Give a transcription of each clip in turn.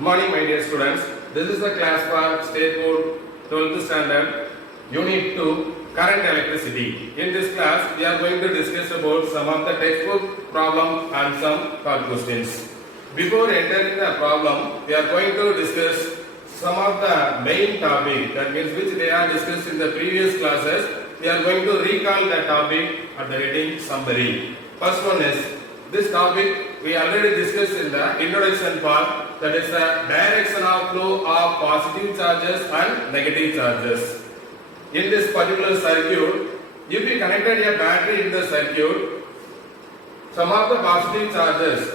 Good morning, my dear students. This is the class for State Board 12th Standard, Unit 2, Current Electricity. In this class, we are going to discuss about some of the textbook problem and some short questions. Before entering the problem, we are going to discuss some of the main topic, that means which they are discussed in the previous classes. We are going to recall the topic at the heading summary. First one is, this topic we already discussed in the introduction part, that is the direction of flow of positive charges and negative charges. In this particular circuit, if we connected a battery in the circuit, some of the positive charges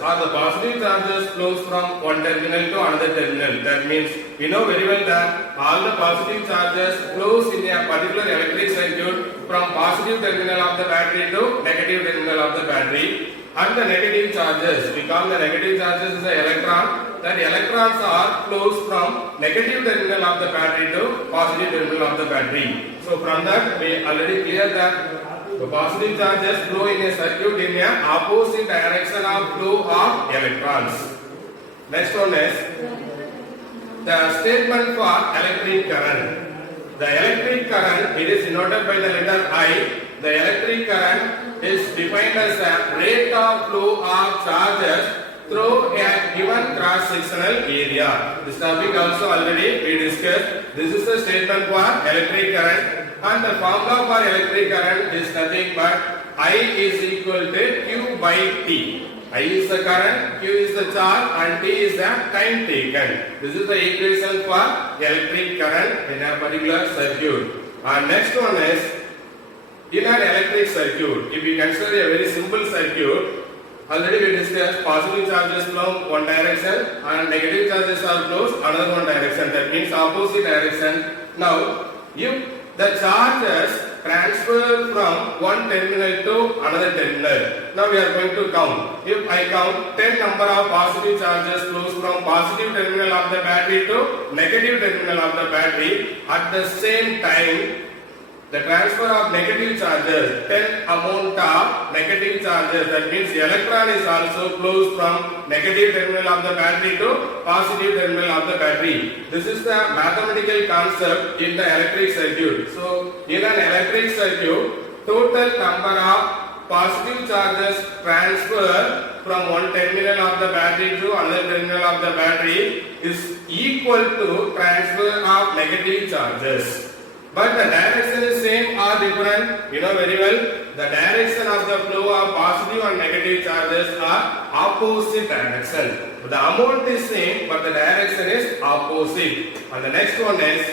flows from one terminal to another terminal. That means we know very well that all the positive charges flows in a particular electric circuit from positive terminal of the battery to negative terminal of the battery. And the negative charges, we call the negative charges as the electron. That electrons are flows from negative terminal of the battery to positive terminal of the battery. So from that we already clear that the positive charges flow in a circuit in a opposite direction of flow of electrons. Next one is the statement for electric current. The electric current, it is denoted by the letter I. The electric current is defined as a rate of flow of charges through a given cross-sectional area. This topic also already we discussed. This is the statement for electric current. And the formula for electric current is nothing but I is equal to Q by T. I is the current, Q is the charge, and T is the time taken. This is the equation for electric current in a particular circuit. And next one is, in an electric circuit, if we consider a very simple circuit, already we discussed positive charges flow one direction and negative charges are flows another one direction. That means opposite direction. Now, if the charges transfer from one terminal to another terminal. Now we are going to count. If I count 10 number of positive charges flows from positive terminal of the battery to negative terminal of the battery, at the same time the transfer of negative charges, 10 amount of negative charges, that means the electron is also flows from negative terminal of the battery to positive terminal of the battery. This is the mathematical concept in the electric circuit. So, in an electric circuit, total number of positive charges transfer from one terminal of the battery to another terminal of the battery is equal to transfer of negative charges. But the direction is same or different. You know very well, the direction of the flow of positive and negative charges are opposite direction. The amount is same, but the direction is opposite. And the next one is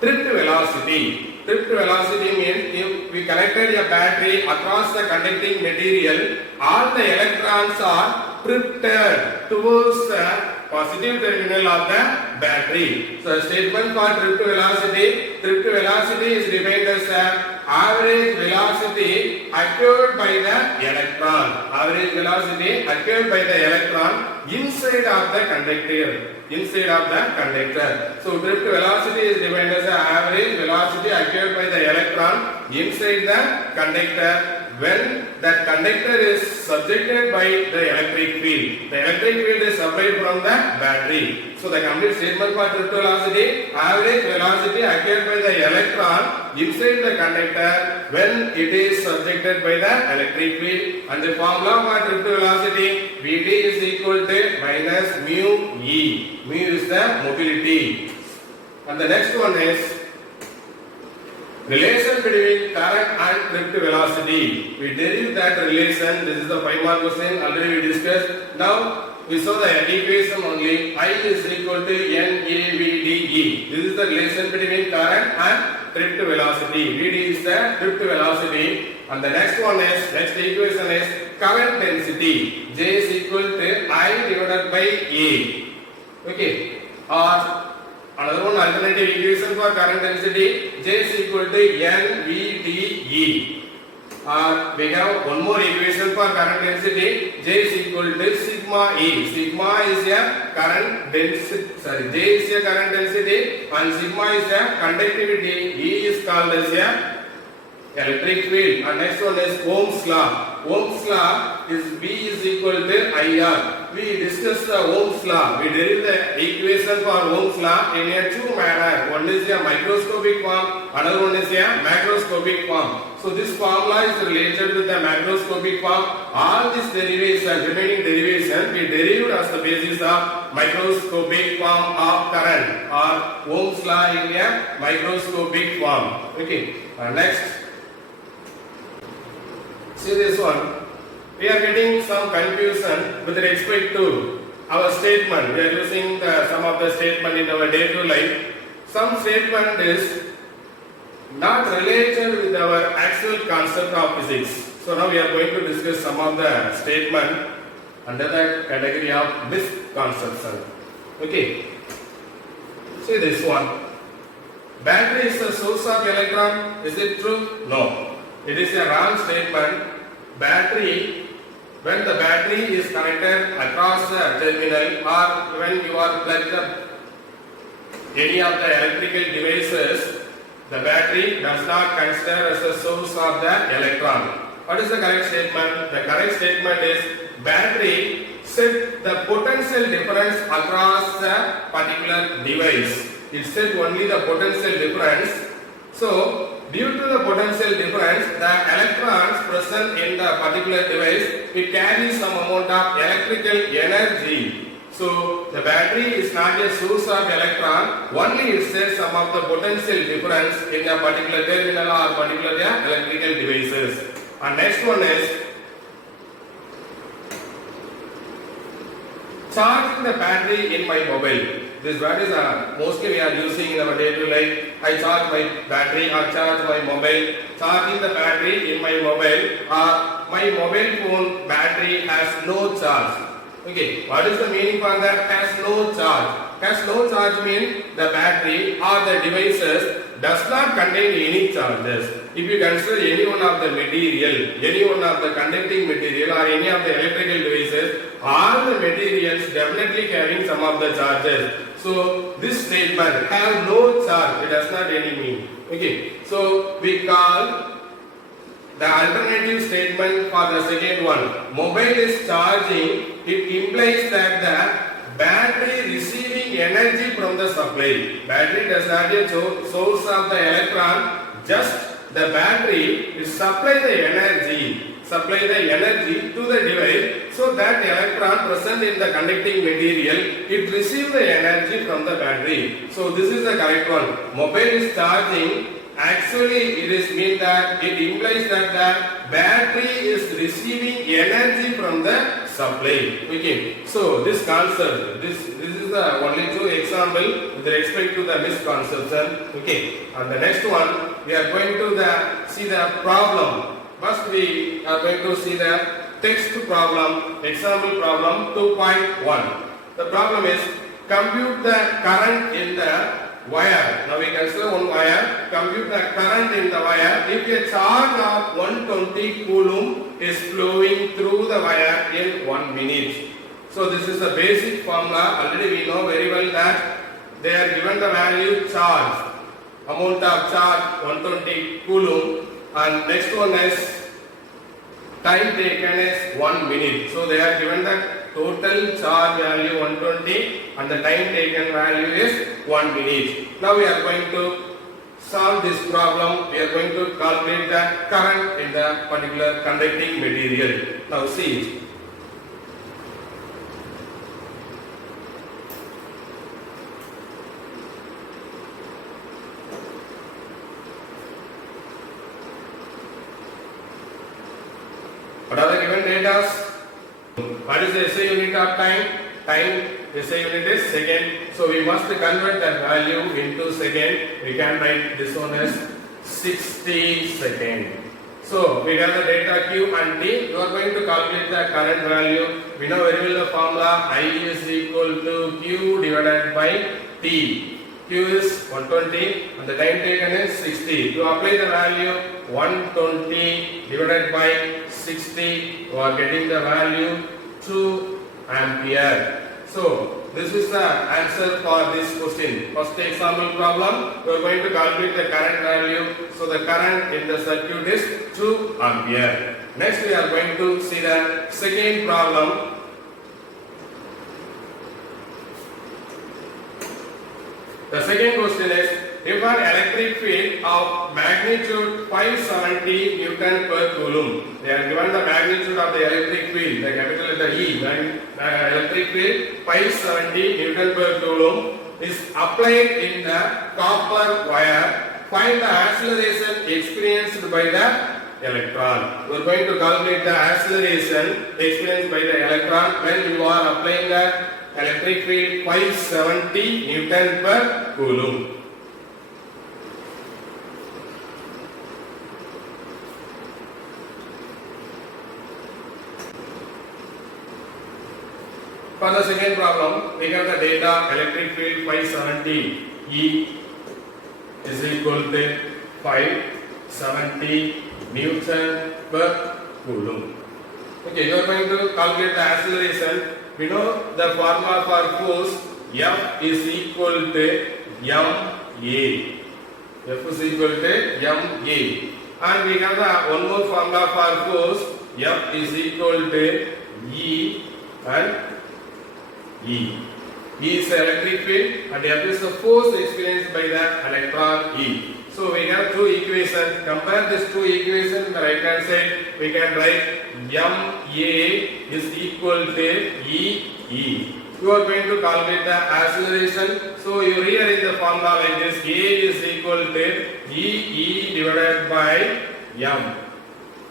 drift velocity. Drift velocity means if we connected a battery across the conducting material, all the electrons are drifted towards the positive terminal of the battery. So, statement for drift velocity is defined as the average velocity acquired by the electron. Average velocity acquired by the electron inside of the conductor. So, drift velocity is defined as the average velocity acquired by the electron inside the conductor when that conductor is subjected by the electric field. The electric field is supplied from the battery. So, the complete statement for drift velocity, average velocity acquired by the electron inside the conductor when it is subjected by the electric field. And the formula for drift velocity, Vd is equal to minus mu E. Mu is the mobility. And the next one is relation between current and drift velocity. We derive that relation. This is the 5-mark question. Already we discussed. Now we saw the equation only. I is equal to NAVDE. This is the relation between current and drift velocity. Vd is the drift velocity. And the next one is, next equation is current density. J is equal to I divided by A. Okay. Or another one alternative equation for current density, J is equal to NVDE. We have one more equation for current density, J is equal to sigma E. Sigma is a current density, J is a current density and sigma is a conductivity. E is called as a electric field. And next one is Ohm's law. Ohm's law is V is equal to IR. we discussed the Ohm's law. We derived the equation for Ohm's law in a two manner. One is a microscopic form, another one is a macroscopic form. So this formula is related with the macroscopic form. All these derivation, remaining derivation, we derived as the basis of microscopic form of current or Ohm's law in a microscopic form. Okay. Next, see this one. We are getting some confusion with respect to our statement. We are using some of the statement in our day-to-day life. Some statement is not related with our actual concept of physics. So now we are going to discuss some of the statement under the category of misconception. Okay. See this one. Battery is the source of electron. Is it true? No. It is a wrong statement. Battery, when the battery is connected across the terminal or when you are plugged up any of the electrical devices, the battery does not consider as a source of the electron. What is the correct statement? The correct statement is battery set the potential difference across a particular device. It set only the potential difference. So, due to the potential difference, the electrons present in the particular device, it carries some amount of electrical energy. So, the battery is not a source of electron, only it sets some of the potential difference in a particular terminal or particular electrical devices. And next one is charging the battery in my mobile. This word is mostly we are using in our day-to-day life. I charge my battery or charge my mobile. Charging the battery in my mobile or my mobile phone battery has no charge. Okay, what is the meaning for that? Has no charge. Has no charge means the battery or the devices does not contain any charges. If you consider any one of the material, any one of the conducting material or any of the electrical devices, all the materials definitely carrying some of the charges. So this statement have no charge, it does not any mean. Okay, so we call the alternative statement for the second one. Mobile is charging, it implies that the battery receiving energy from the supply. Battery does not be a source of the electron, just the battery will supply the energy to the device, so that the electron present in the conducting material, it receives the energy from the battery. So this is the correct one. Mobile is charging. Actually, it is mean that it implies that the battery is receiving energy from the supply. Okay. So this concept, this is the only two example with respect to the misconception. Okay. And the next one, we are going to see the problem. First, we are going to see the text problem, example problem 2.1. The problem is compute the current in the wire. Now we consider one wire. Compute the current in the wire. If a charge of 120 coulomb is flowing through the wire in 1 minute. So this is the basic formula. Already we know very well that they are given the value charge. Amount of charge 120 coulomb. And next one is time taken is 1 minute. So they are given the total charge value 120 and the time taken value is 1 minute. Now we are going to solve this problem. We are going to calculate the current in the particular conducting material. Now see it. What are the given data? What is the SI unit of time? Time SI unit is second. So we must convert that value into second. We can write this one as 60 second. So we have the data Q and T. You are going to calculate the current value. We know very well the formula I is equal to Q divided by T. Q is 120 and the time taken is 60. To apply the value 120 divided by 60, you are getting the value 2 ampere. So this is the answer for this question. First example problem, we are going to calculate the current value. So the current in the circuit is 2 ampere. Next we are going to see the second problem. The second question is, if an electric field of magnitude 570 Newton per coulomb, they are given the magnitude of the electric field, the capital letter E, electric field 570 Newton per coulomb is applied in the copper wire, find the acceleration experienced by the electron. We are going to calculate the acceleration experienced by the electron when you are applying the electric field 570 Newton per coulomb. For the second problem, we have the data electric field 570 E is equal to 570 Newton per coulomb. Okay, you are going to calculate the acceleration. We know the formula for force F is equal to ma. F is equal to ma. And we have the one more formula for force F is equal to E and E. E is the electric field and F is the force experienced by the electron E. So we have two equations. Compare these two equations on the right hand side. We can write ma is equal to E. You are going to calculate the acceleration. So you rearrange the formula like this. A is equal to E divided by m.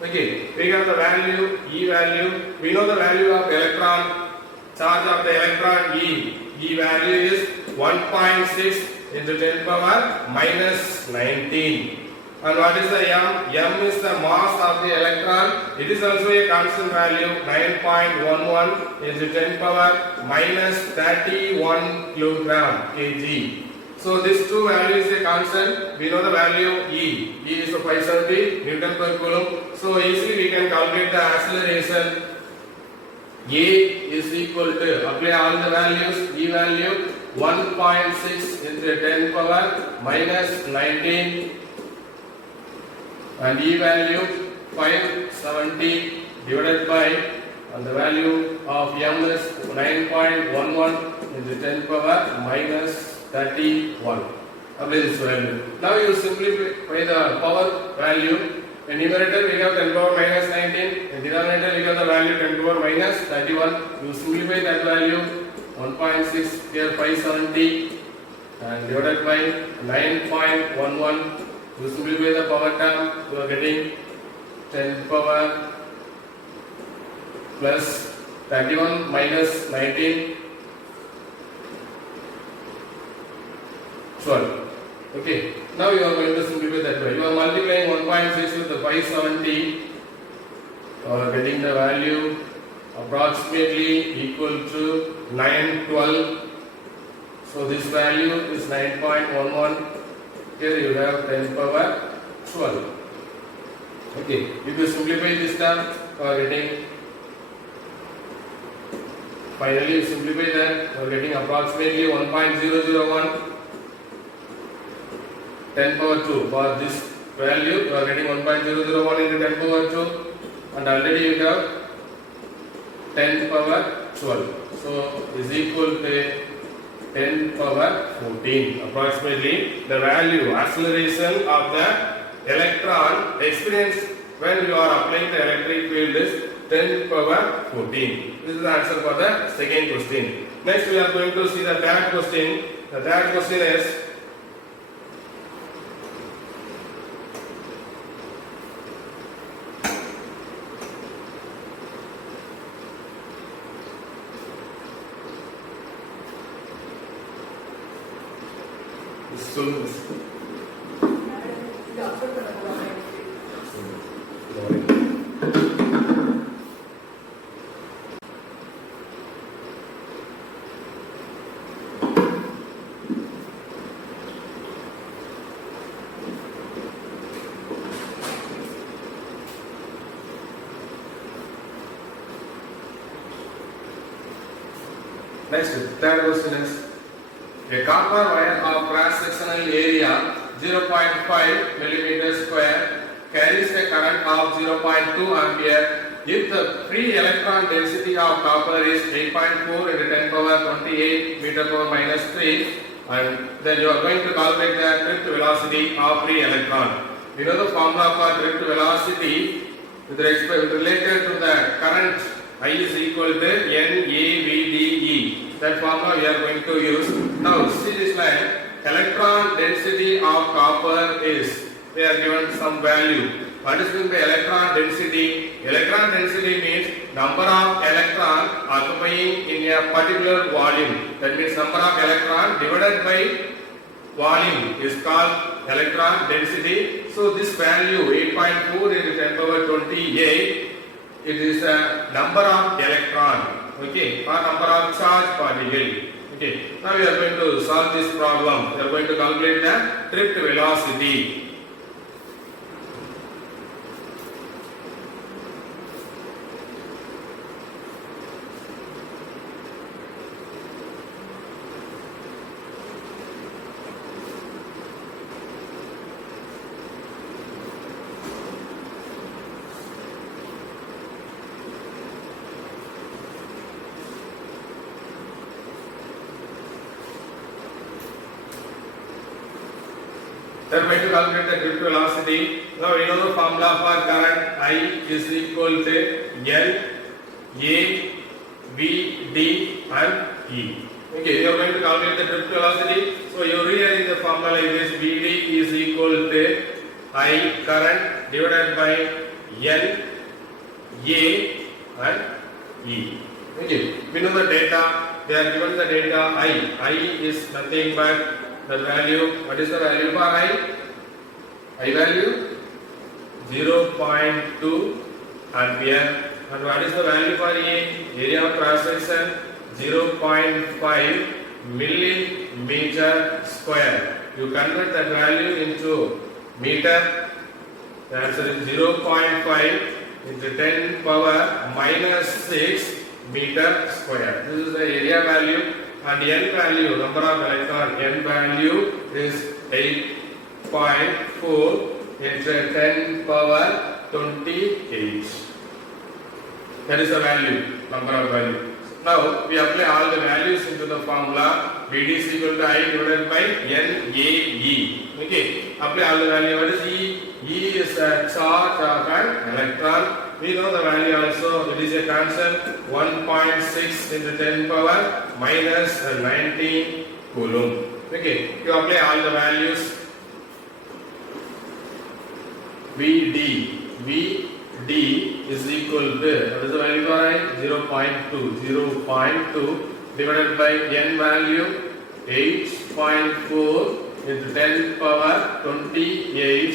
Okay, we have the value E value. We know the value of electron. Charge of the electron E. E value is 1.6 into 10 power minus 19. And what is the m? M is the mass of the electron. It is also a constant value 9.11 into 10 power minus 31 kg. So this two values is a constant. We know the value E. E is 570 Newton per coulomb. So easily we can calculate the acceleration. A is equal to, apply all the values, E value 1.6 into 10 power minus 19 and E value 570 divided by, and the value of m is 9.11 into 10 power minus 31. Apply this value. Now you simplify the power value. In numerator we have 10 power minus 19. In denominator we have the value 10 power minus 31. You simplify that value. 1.6 here 570 and divided by 9.11. You simplify the power term. You are getting 10 power plus 31 minus 19. 12. Okay. Now you are going to simplify that way. You are multiplying 1.6 with the 570. You are getting the value approximately equal to 912. So this value is 9.11. Here you have 10 power 12. Okay. If you simplify this term, you are getting, finally you simplify that, you are getting approximately 1.001. 10 power 2. For this value, you are getting 1.001 into 10 power 2, and already you have 10 power 12. So is equal to 10 power 14. Approximately the value acceleration of the electron experienced when you are applying the electric field is 10 power 14. This is the answer for the second question. Next we are going to see the third question. The third question is, next, third question is, a copper wire of cross-sectional area 0.5 millimeter square carries a current of 0.2 ampere. If the free electron density of copper is 8.4 into 10 power 28 meter power minus 3, and then you are going to calculate the drift velocity of free electron. You know the formula for drift velocity with respect related to the current I is equal to NAVDE. That formula we are going to use. Now see this line, electron density of copper is, we are given some value. What is meant by electron density? Electron density means number of electron occupying in a particular volume. That means number of electron divided by volume is called electron density. So this value 8.4 into 10 power 28, it is a number of electron, okay, or number of charge particle. Okay, now we are going to solve this problem. We are going to calculate the drift velocity. We are going to calculate the drift velocity. Now we know the formula for current I is equal to L, A, V, D and E. Okay, we are going to calculate the drift velocity. So you rewrite the formula like this: VD is equal to I current divided by L, A and E. Okay, we know the data. They are given the data I. I is nothing but the value. What is the value for I? I value 0.2 ampere. And what is the value for A? Area of cross section 0.5 millimeter square. You convert that value into meter. The answer is 0.5 into 10 power minus 6 meter square. This is the area value. And N value, number of electron, N value is 8.4 into 10 power 28. That is the value, number of value. Now we apply all the values into the formula. VD is equal to I divided by NAE. Okay, apply all the value. What is E? E is a charge of an electron. We know the value also. It is a constant 1.6 into 10 power minus 19 coulomb. Okay, you apply all the values. VD is equal to, what is the value for I? 0.2 divided by N value 8.4 into 10 power 28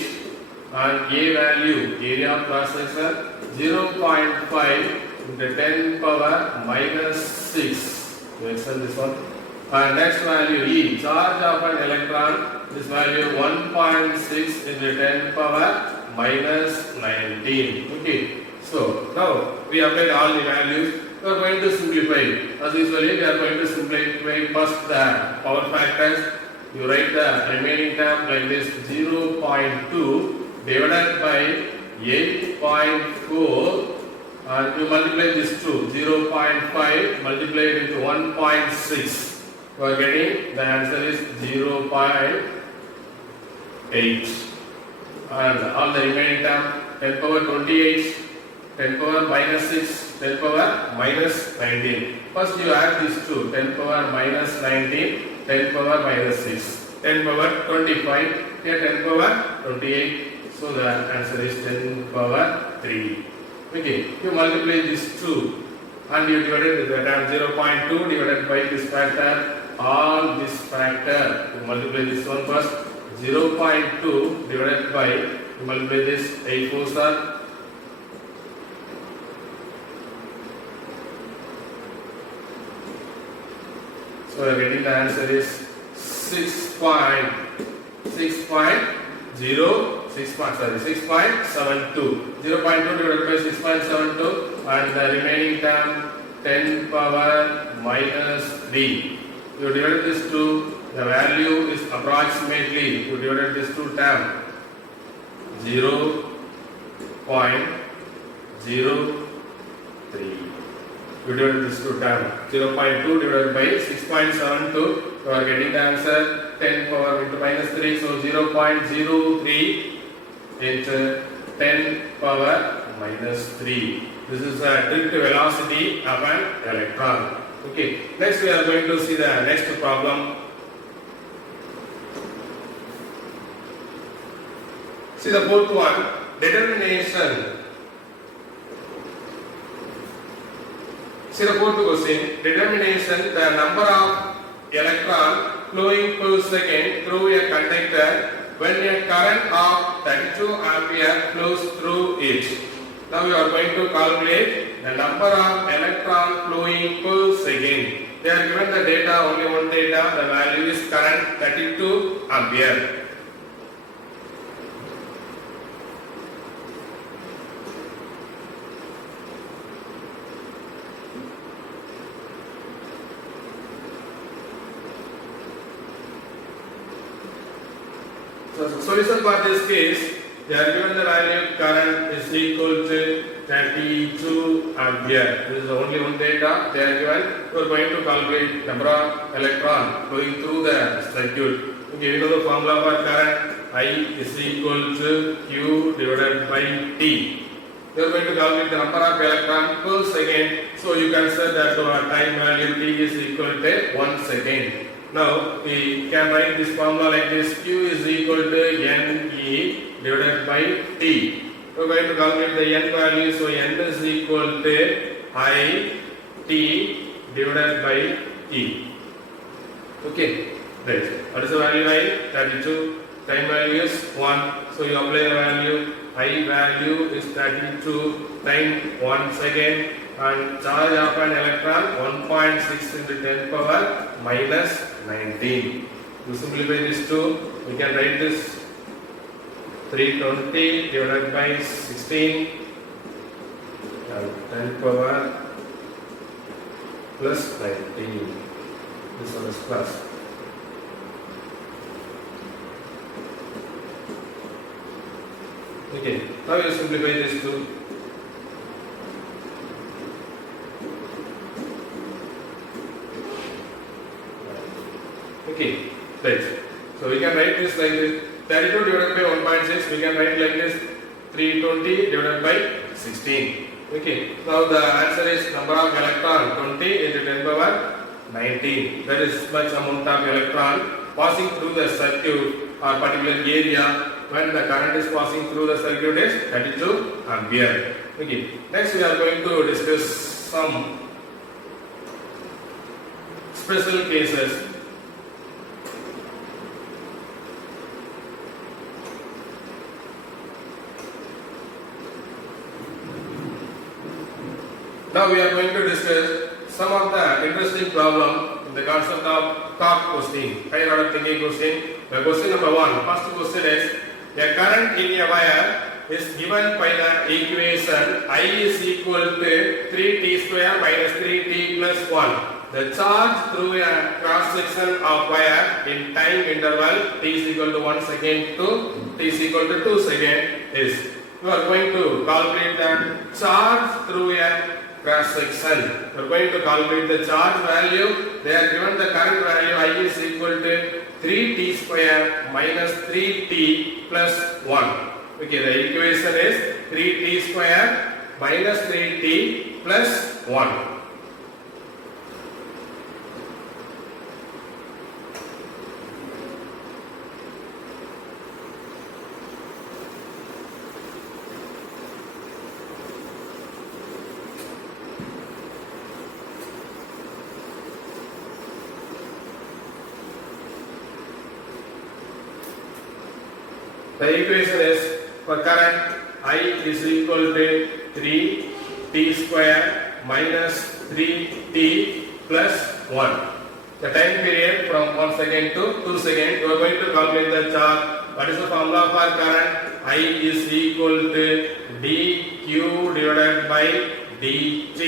and A value, area of cross section 0.5 into 10 power minus 6. You extend this one. And next value E, charge of an electron, this value 1.6 into 10 power minus 19. Okay, so now we applied all the values. We are going to simplify. As usually, we are going to simplify first the power factors. You write the remaining term like this: 0.2 divided by 8.4, and you multiply this to 0.5 multiplied into 1.6. You are getting the answer is 0.8. And all the remaining term 10 power 28, 10 power minus 6, 10 power minus 19. First you add these two, 10 power minus 19, 10 power minus 6, 10 power 25, here 10 power 28. So the answer is 10 power 3. Okay, you multiply these two and you divide it with the term 0.2 divided by this factor, all this factor. You multiply this one first. 0.2 divided by, you multiply this, 8 4s are. So we are getting the answer is 6.72. 0.72 divided by 6.72 and the remaining term 10 power minus 3. You divide this to, the value is approximately, you divided this to term 0.03. You divide this to term. 0.2 divided by 6.72. You are getting the answer 10 power into minus 3. So 0.03 into 10 power minus 3. This is the drift velocity of an electron. Okay. Next we are going to see the next problem. See the fourth one. Determination. See the fourth question. Determination the number of electron flowing per second through a conductor when a current of 32 ampere flows through it. Now we are going to calculate the number of electron flowing per second. They are given the data, only one data. The value is current 32 ampere. So the solution for this case, they are given the value current is equal to 32 ampere. This is only one data they are given. We are going to calculate number of electron going through the circuit. Okay, we know the formula for current. I is equal to Q divided by T. We are going to calculate the number of electron per second. So you consider that our time value T is equal to 1 second. Now we can write this formula like this: Q is equal to NE divided by T. We are going to calculate the N value, so N is equal to I T divided by E. Okay, right. What is the value I? 32. Time value is 1. So you apply the value. I value is 32. Time 1 second. And charge of an electron 1.6 into 10 power minus 19. To simplify this two, we can write this 320 divided by 16 and 10 power plus 19. This one is plus. Okay, now you simplify this two. Okay, right. So we can write this like this: 32 divided by 1.6. We can write like this: 320 divided by 16. Okay. Now the answer is number of electron 20 into 10 power 19. That is much amount of electron passing through the circuit or particular area when the current is passing through the circuit is 32 ampere. Okay. Next we are going to discuss some special cases. Now we are going to discuss some of the interesting problem in the concept of thought question, higher order thinking question. The question number 1, first question is: a current in a wire is given by the equation I is equal to 3t square minus 3t plus 1. The charge through a cross section of wire in time interval t is equal to 1 second to t is equal to 2 seconds is. You are going to calculate the charge through a cross section. We are going to calculate the charge value. They are given the current value I is equal to 3t square minus 3t plus 1. Okay, the equation is 3t square minus 3t plus 1. The equation is for current I is equal to 3t square minus 3t plus 1. The time period from 1 second to 2 seconds. You are going to calculate the charge. What is the formula for current? I is equal to dq divided by dt.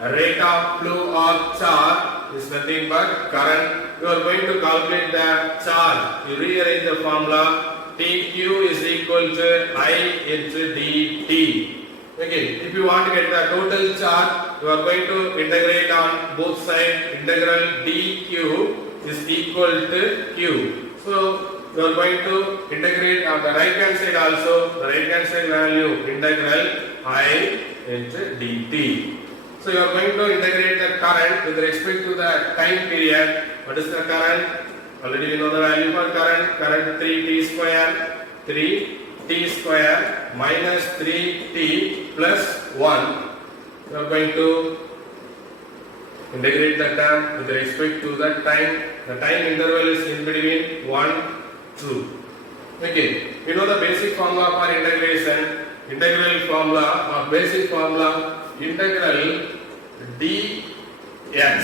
Rate of flow of charge is nothing but current. You are going to calculate the charge. You rearrange the formula. Tq is equal to I into dt. Okay, if you want to get the total charge, you are going to integrate on both sides. Integral dq is equal to q. So you are going to integrate on the right hand side also. The right hand side value integral I into dt. So you are going to integrate the current with respect to the time period. What is the current? Already we know the value for current. Current 3t square, 3t square minus 3t plus 1. You are going to integrate the term with respect to the time. The time interval is in between 1, 2. Okay, you know the basic formula for integration. Integral formula or basic formula, integral dx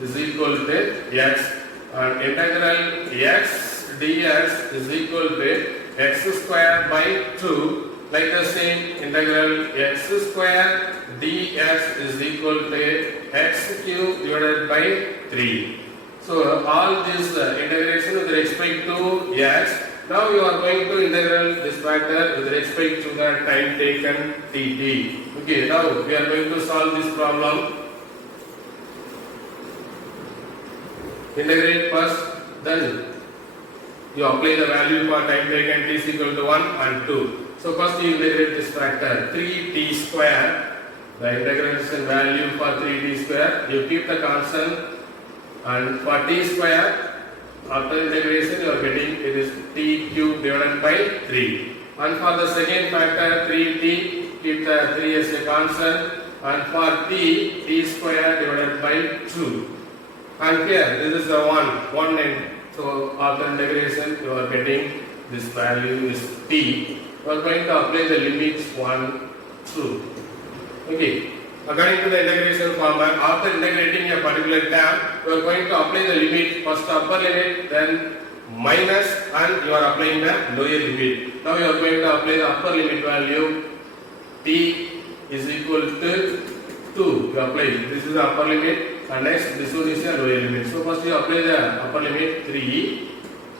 is equal to x, and integral x dx is equal to x square by 2. Like the same, integral x square dx is equal to x cube divided by 3. So all this integration with respect to x. Now you are going to integral this factor with respect to the time taken dt. Okay, now we are going to solve this problem. Integrate first, then you apply the value for time taken t is equal to 1 and 2. So first you integrate this factor 3t square. The integration value for 3t square, you keep the constant, and for t square, after integration you are getting it is t cube divided by 3. And for the second factor 3t, keep the 3 as a constant, and for t square divided by 2. And here this is the 1 end. So after integration you are getting this value is t. You are going to apply the limits 1, 2. Okay. According to the integration formula, after integrating a particular term, you are going to apply the limit, first upper limit, then minus, and you are applying the lower limit. Now you are going to apply the upper limit value, t is equal to 2. You apply, this is the upper limit, and next this one is the lower limit. So first you apply the upper limit 3,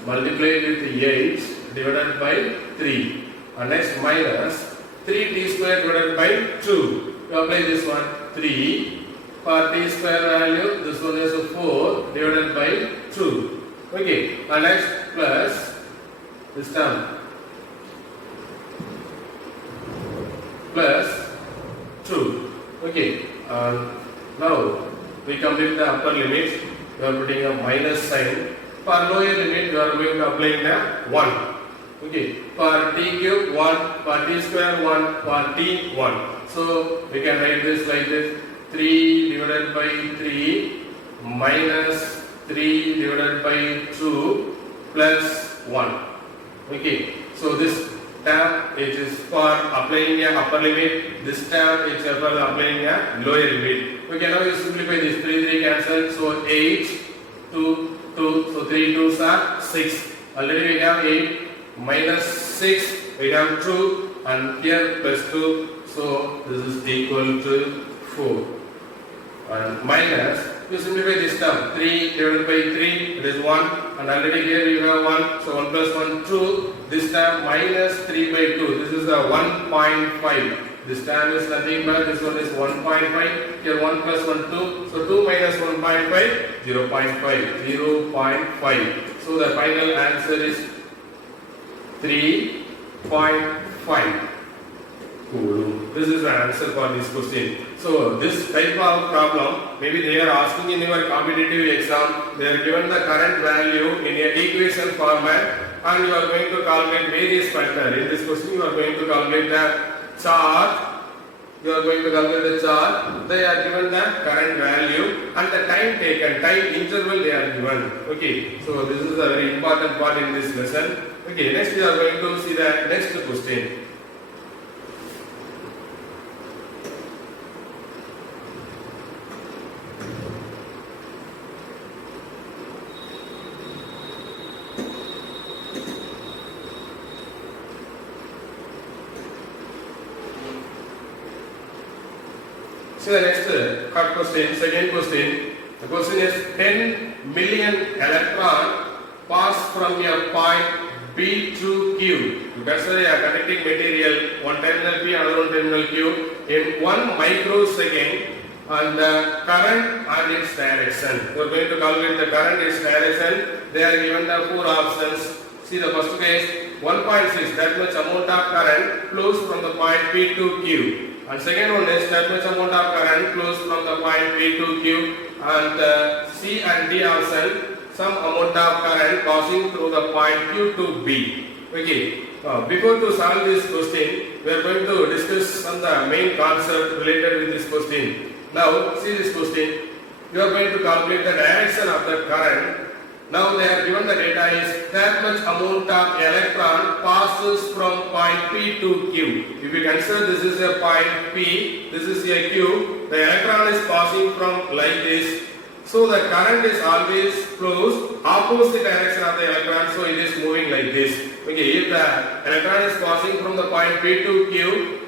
multiply with 8 divided by 3, and next minus 3t square divided by 2. You apply this one 3 for t square value, this one is 4 divided by 2. Okay, and next plus this term plus 2. Okay, now we complete the upper limit. You are putting a minus sign. For lower limit, you are going to apply the 1. Okay, for t cube 1, for t square 1, for t 1. So we can write this like this: 3 divided by 3 minus 3 divided by 2 plus 1. Okay, so this term it is for applying a upper limit. This term is for applying a lower limit. Okay, now you simplify this. 3 cancel. So 8 2 2. So 3 2s are 6. Already we have 8 minus 6. We have 2 and here plus 2. So this is equal to 4. And minus, you simplify this term, 3 divided by 3, it is 1, and already here you have 1, so 1 plus 1, 2, this term minus 3 by 2, this is a 1.5, this term is nothing but this one is 1.5, here 1 plus 1, 2, so 2 minus 1.5, 0.5, so the final answer is 3.5. This is the answer for this question. So this type of problem, maybe they are asking in your competitive exam, they are given the current value in a equation format, and you are going to calculate various factors. In this question you are going to calculate the charge, you are going to calculate the charge, they are given the current value and the time taken, time interval they are given. Okay, so this is a very important part in this lesson. Okay, next we are going to see the next question. So the next question, second question. The question is 10 million electrons pass from a point B P to Q. You consider a conducting material, one terminal P, another one terminal Q, in 1 microsecond, and the current and its direction. You are going to calculate the current, its direction. They are given the 4 options. See the first case, 1.6, that much amount of current flows from the point P to Q. And second one is that much amount of current flows from the point P to Q. And C and D option, some amount of current passing through the point Q to B. Okay. Before to solve this question, we are going to discuss some of the main concept related with this question. Now, see this question. You are going to calculate the direction of the current. Now they are given the data is that much amount of electron passes from point P to Q. If you consider this is a point P, this is a Q, the electron is passing from like this. So the current is always flows opposite direction of the electron, so it is moving like this. Okay, if the electron is passing from the point P to Q,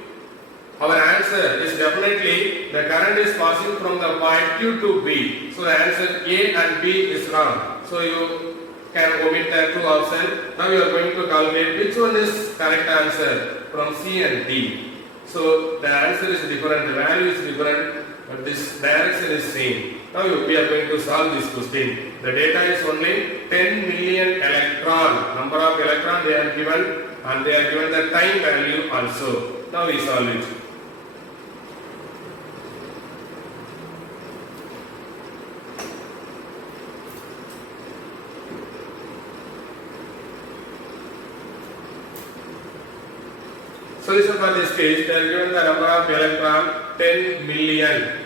our answer is definitely the current is passing from the point Q to B. So the answer A and B is wrong. So you can omit the 2 options. Now you are going to calculate which one is correct answer from C and D. So the answer is different, the value is different, but this direction is same. Now we are going to solve this question. The data is only 10 million electron. Number of electron they are given, and they are given the time value also. Now we solve it. Solution for this case, they are given the number of electron 10 million.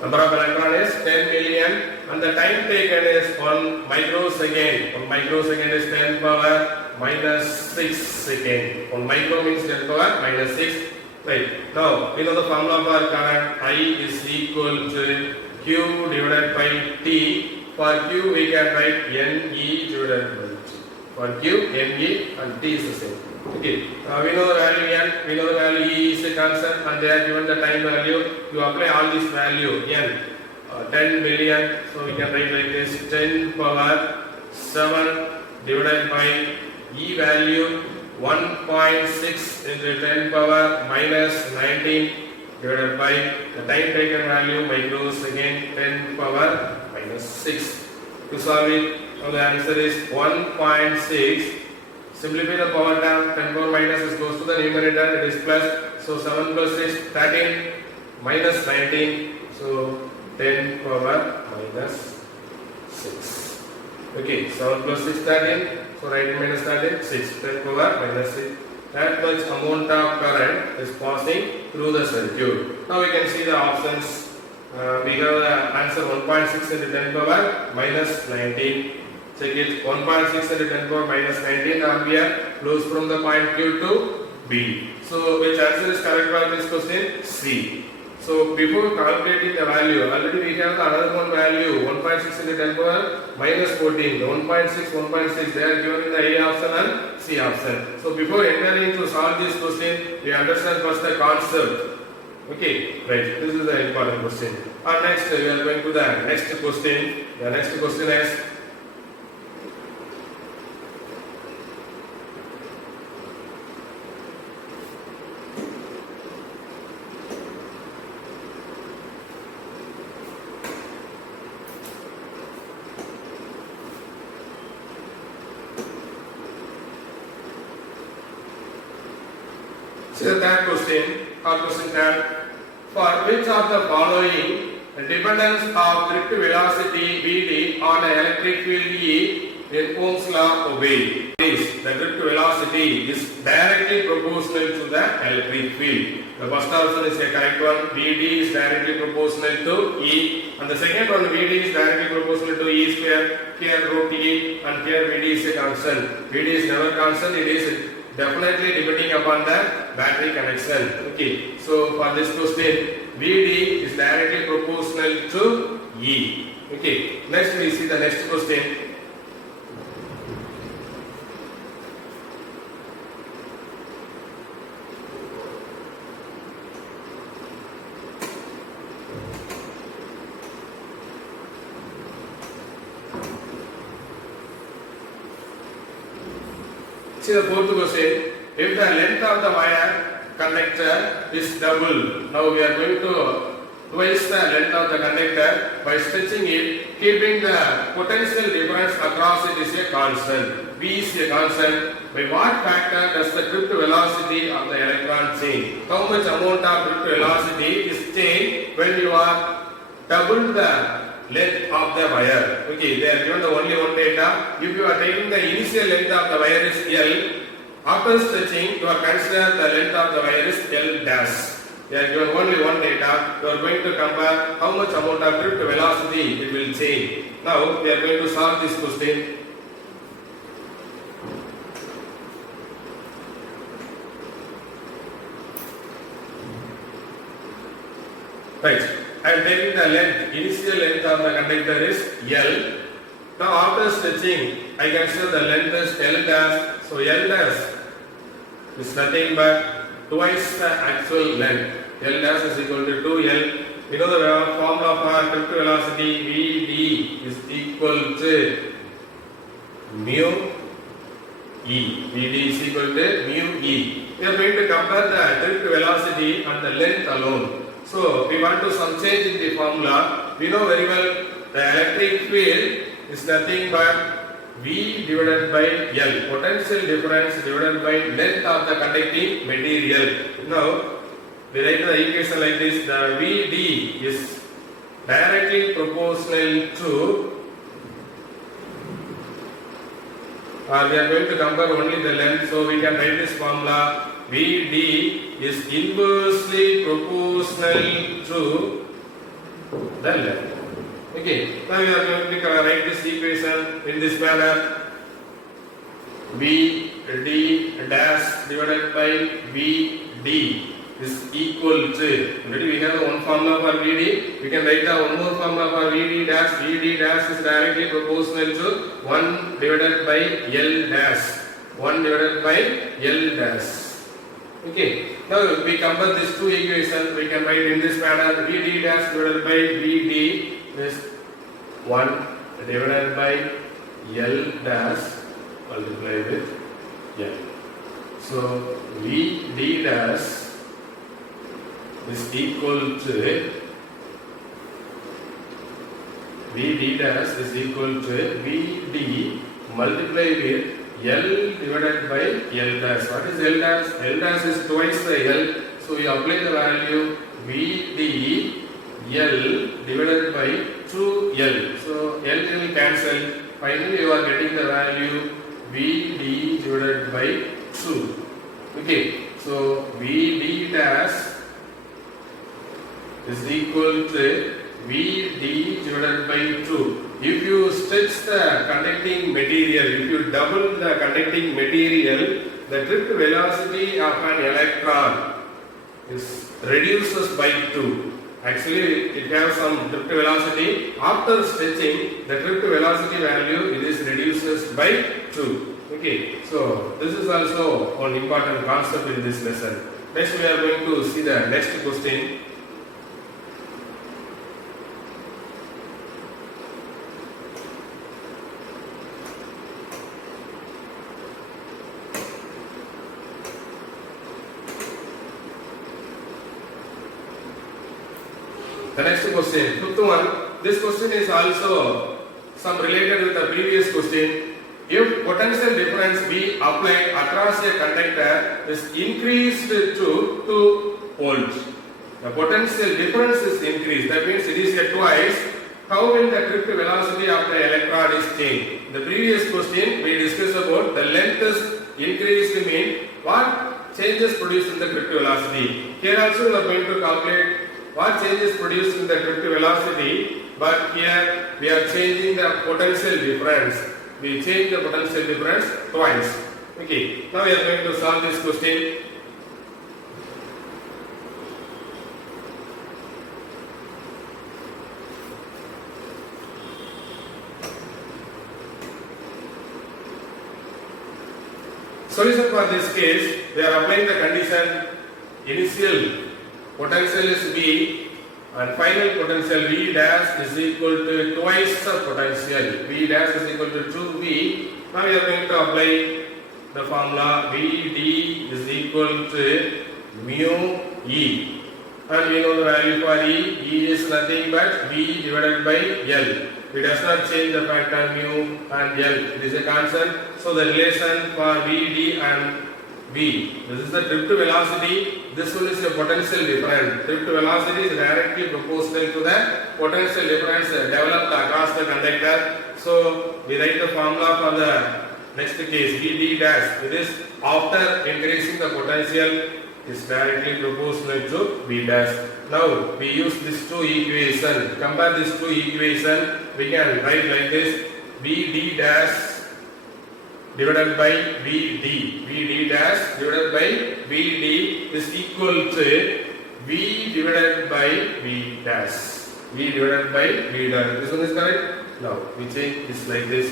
Number of electron is 10 million and the time taken is 1 microsecond. 1 microsecond is 10 power minus 6 second. 1 micro means 10 power minus 6. Right. Now, we know the formula for current I is equal to Q divided by T. For Q we can write NE divided by T. For Q, NE and T is the same. Okay. We know the value N, we know the value E is a constant, and they are given the time value. You apply all this value N, 10 million. So we can write like this: 10 power 7 divided by E value 1.6 into 10 power minus 19 divided by the time taken value microsecond 10 power minus 6. To solve it, now the answer is 1.6. Simplify the power term, 10 power minus goes to the numerator, it is plus. So 7 plus 6, 13 minus 19. So 10 power minus 6. Okay, 7 plus 6, 13. So write minus 13, 6. 10 power minus 6. That much amount of current is passing through the circuit. Now we can see the options. We have the answer 1.6 into 10 power minus 19. Check it. 1.6 into 10 power minus 19 ampere flows from the point Q to B. So which answer is correct for this question? C. So before calculating the value, already we have the another one value 1.6 into 10 power minus 14. The 1.6 they are given in the A option and C option. So before entering to solve this question, we understand first the concept. Okay, right. This is the important question. And next we are going to the next question. The next question is the third question, or question third. For which of the following dependence of drift velocity Vd on an electric field E in Ohm's law obey? Is the drift velocity is directly proportional to the electric field. The first option is a correct one. Vd is directly proportional to E, and the second one Vd is directly proportional to E square. Here root E, and here Vd is a constant. Vd is never constant. It is definitely depending upon the battery connection. Okay, so for this question, Vd is directly proportional to E. Okay, next we see the next question. See the fourth question. If the length of the wire conductor is double, now we are going to twice the length of the conductor by stretching it, keeping the potential difference across it is a constant. V is a constant. By what factor does the drift velocity of the electron change? How much amount of drift velocity is changed when you are double the length of the wire? Okay, they are given the only one data. If you are taking the initial length of the wire is L, after stretching you are consider the length of the wire is L dash. They are given only one data. You are going to compare how much amount of drift velocity it will change. Now we are going to solve this question. Right. I am taking the length, initial length of the conductor is L. Now after stretching, I consider the length is L dash. So L dash is nothing but twice the actual length. L dash is equal to 2L. We know the formula for drift velocity Vd is equal to mu E. Vd is equal to mu E. We are going to compare the drift velocity and the length alone. So we want to some change in the formula. We know very well the electric field is nothing but V divided by L. Potential difference divided by length of the conducting material. Now we write the equation like this. The Vd is directly proportional to, or we are going to compare only the length. So we can write this formula. Vd is inversely proportional to the length. Okay, now we are going to write this equation in this manner. Vd dash divided by Vd is equal to, already we have one formula for Vd, we can write down one more formula for Vd dash. Vd dash is directly proportional to 1 divided by L dash. 1 divided by L dash. Okay, now we compare these two equations, we can write in this manner. Vd dash divided by Vd is 1 divided by L dash multiplied with L. So Vd dash is equal to Vd dash is equal to Vd multiplied with L divided by L dash. What is L dash? L dash is twice the L. So we apply the value Vd L divided by 2L. So L will cancel. Finally you are getting the value Vd divided by 2. Okay. So Vd dash is equal to Vd divided by 2. If you stretch the conducting material, if you double the conducting material, the drift velocity of an electron is reduces by 2. Actually, it has some drift velocity. After stretching, the drift velocity value it is reduces by 2. Okay, so this is also one important concept in this lesson. Next, we are going to see the next question. The next question, fifth one. This question is also some related with the previous question. If potential difference V applied across a conductor is increased to 2 volts, the potential difference is increased. That means it is a twice. How will the drift velocity of the electron is changed? In the previous question we discussed about the length is increased mean what changes produced in the drift velocity. Here also we are going to calculate what changes produced in the drift velocity, but here we are changing the potential difference. We change the potential difference twice. Okay, now we are going to solve this question. Solution for this case, we are applying the condition initial potential is V and final potential V dash is equal to twice the potential. V dash is equal to 2V. Now we are going to apply the formula VD is equal to mu E. And we know the value for E. E is nothing but V divided by L. It does not change the factor mu and L. It is a constant. So the relation for VD and V. This is the drift velocity. This one is a potential difference. Drift velocity is directly proportional to the potential difference developed across the conductor. So we write the formula for the next case VD dash. It is after increasing the potential is directly proportional to V dash. Now we use these two equations. Compare these two equations. We can write like this: VD dash divided by VD. VD dash divided by VD is equal to V divided by V dash. V divided by V dash. This one is correct. Now we change this like this: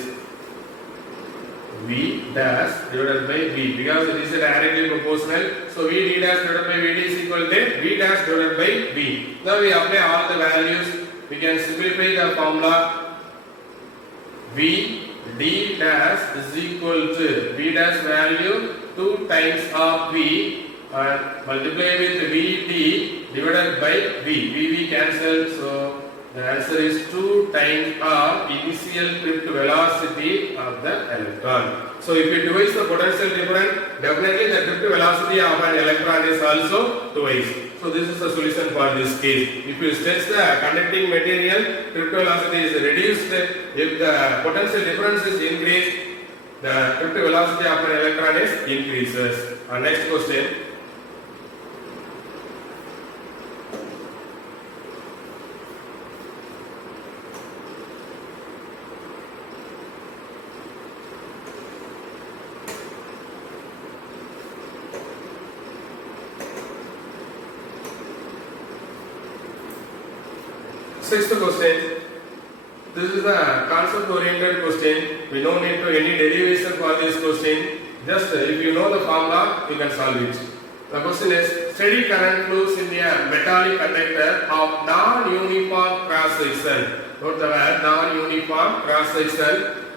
V dash divided by V, because it is directly proportional. So VD dash divided by VD is equal to V dash divided by V. Now we apply all the values. We can simplify the formula. VD dash is equal to V dash value 2 times of V and multiply with VD divided by V. V cancel. So the answer is 2 times of initial drift velocity of the electron. So if you divide the potential difference, definitely the drift velocity of an electron is also twice. So this is the solution for this case. If you stretch the conducting material, drift velocity is reduced. If the potential difference is increased, the drift velocity of an electron is increases. Next question. Sixth question. This is a concept oriented question. We don't need to any derivation for this question. Just if you know the formula, you can solve it. The question is: steady current flows in a metallic conductor of non-uniform cross section. Note the word non-uniform cross section.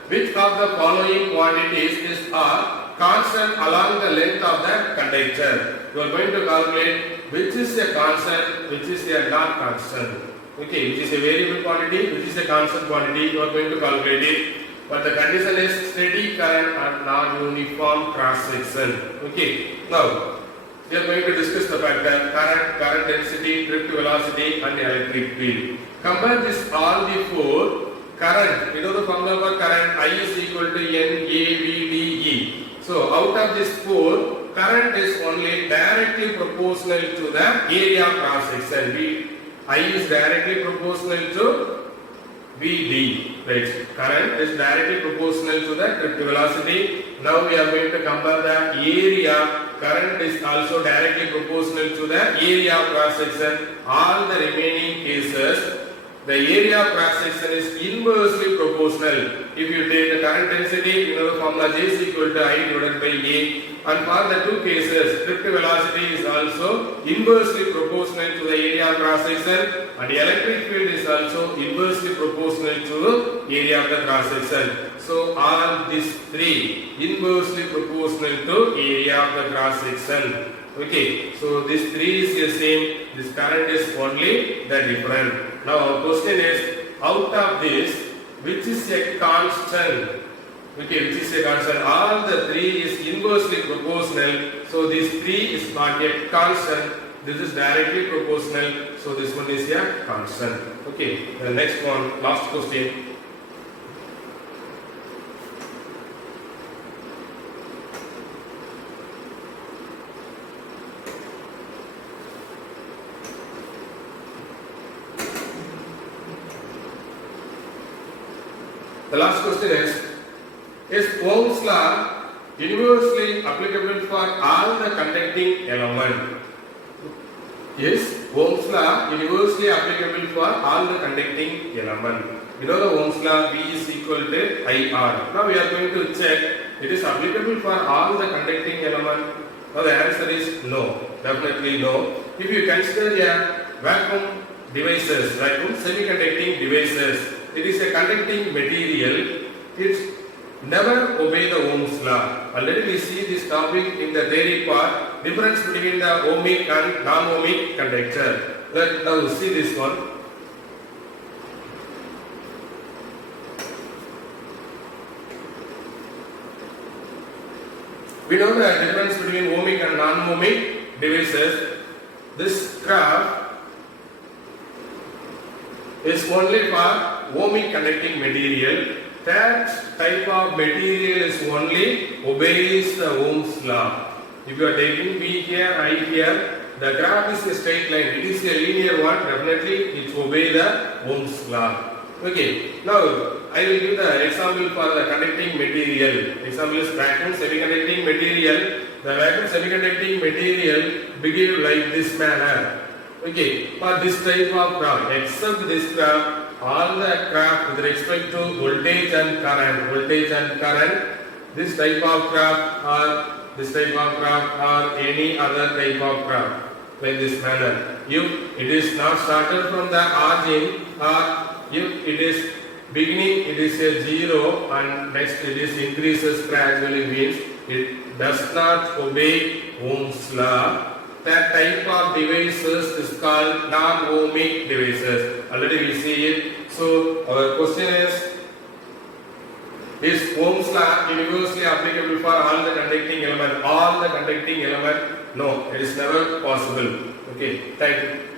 Which of the following quantities is constant along the length of the conductor? You are going to calculate which is a constant, which is a non-constant. Okay, which is a variable quantity, which is a constant quantity. You are going to calculate it. But the condition is steady current and non-uniform cross section. Okay. Now we are going to discuss the factor current density, drift velocity, and electric field. Compare this all the four. Current, we know the formula for current. I is equal to NAVDE. So out of this four, current is only directly proportional to the area cross section. I is directly proportional to VD. Right. Current is directly proportional to the drift velocity. Now we are going to compare the area. Current is also directly proportional to the area cross section. All the remaining cases, the area cross section is inversely proportional. If you take the current density, you know the formula J is equal to I divided by A. And for the two cases, drift velocity is also inversely proportional to the area cross section, and the electric field is also inversely proportional to the area of the cross section. So all these three inversely proportional to area of the cross section. Okay, so this three is the same. This current is only the different. Now our question is: out of this, which is a constant? Okay, which is a constant? All the three is inversely proportional. So this three is not a constant. This is directly proportional. So this one is a constant. Okay, the next one, last question. The last question is Ohm's law universally applicable for all the conducting element? Is Ohm's law universally applicable for all the conducting element? You know the Ohm's law, V is equal to IR. Now we are going to check it is applicable for all the conducting element. Now the answer is no, definitely no. If you consider a vacuum devices, vacuum semiconducting devices, it is a conducting material. Its never obey the Ohm's law. Already we see this topic in the theory part, difference between the ohmic and non-ohmic conductor. Let's now see this one. We know the difference between ohmic and non-ohmic devices. This graph is only for ohmic conducting material. That type of material is only obeys the Ohm's law. If you are taking V here, I here, the graph is a straight line. It is a linear one. Definitely, it obeys the Ohm's law. Okay. Now, I will give the example for the conducting material. Example is vacuum semiconducting material. The vacuum semiconducting material behave like this manner. Okay. For this type of graph, except this graph, all the graph with respect to voltage and current, this type of graph or this type of graph or any other type of graph like this manner. If it is not started from the origin, or if it is beginning it is a 0 and next it is increases gradually, means it does not obey Ohm's law. That type of devices is called non-ohmic devices. Already we see it. So our question is Ohm's law universally applicable for all the conducting element? All the conducting element? No, it is never possible. Okay, thank you.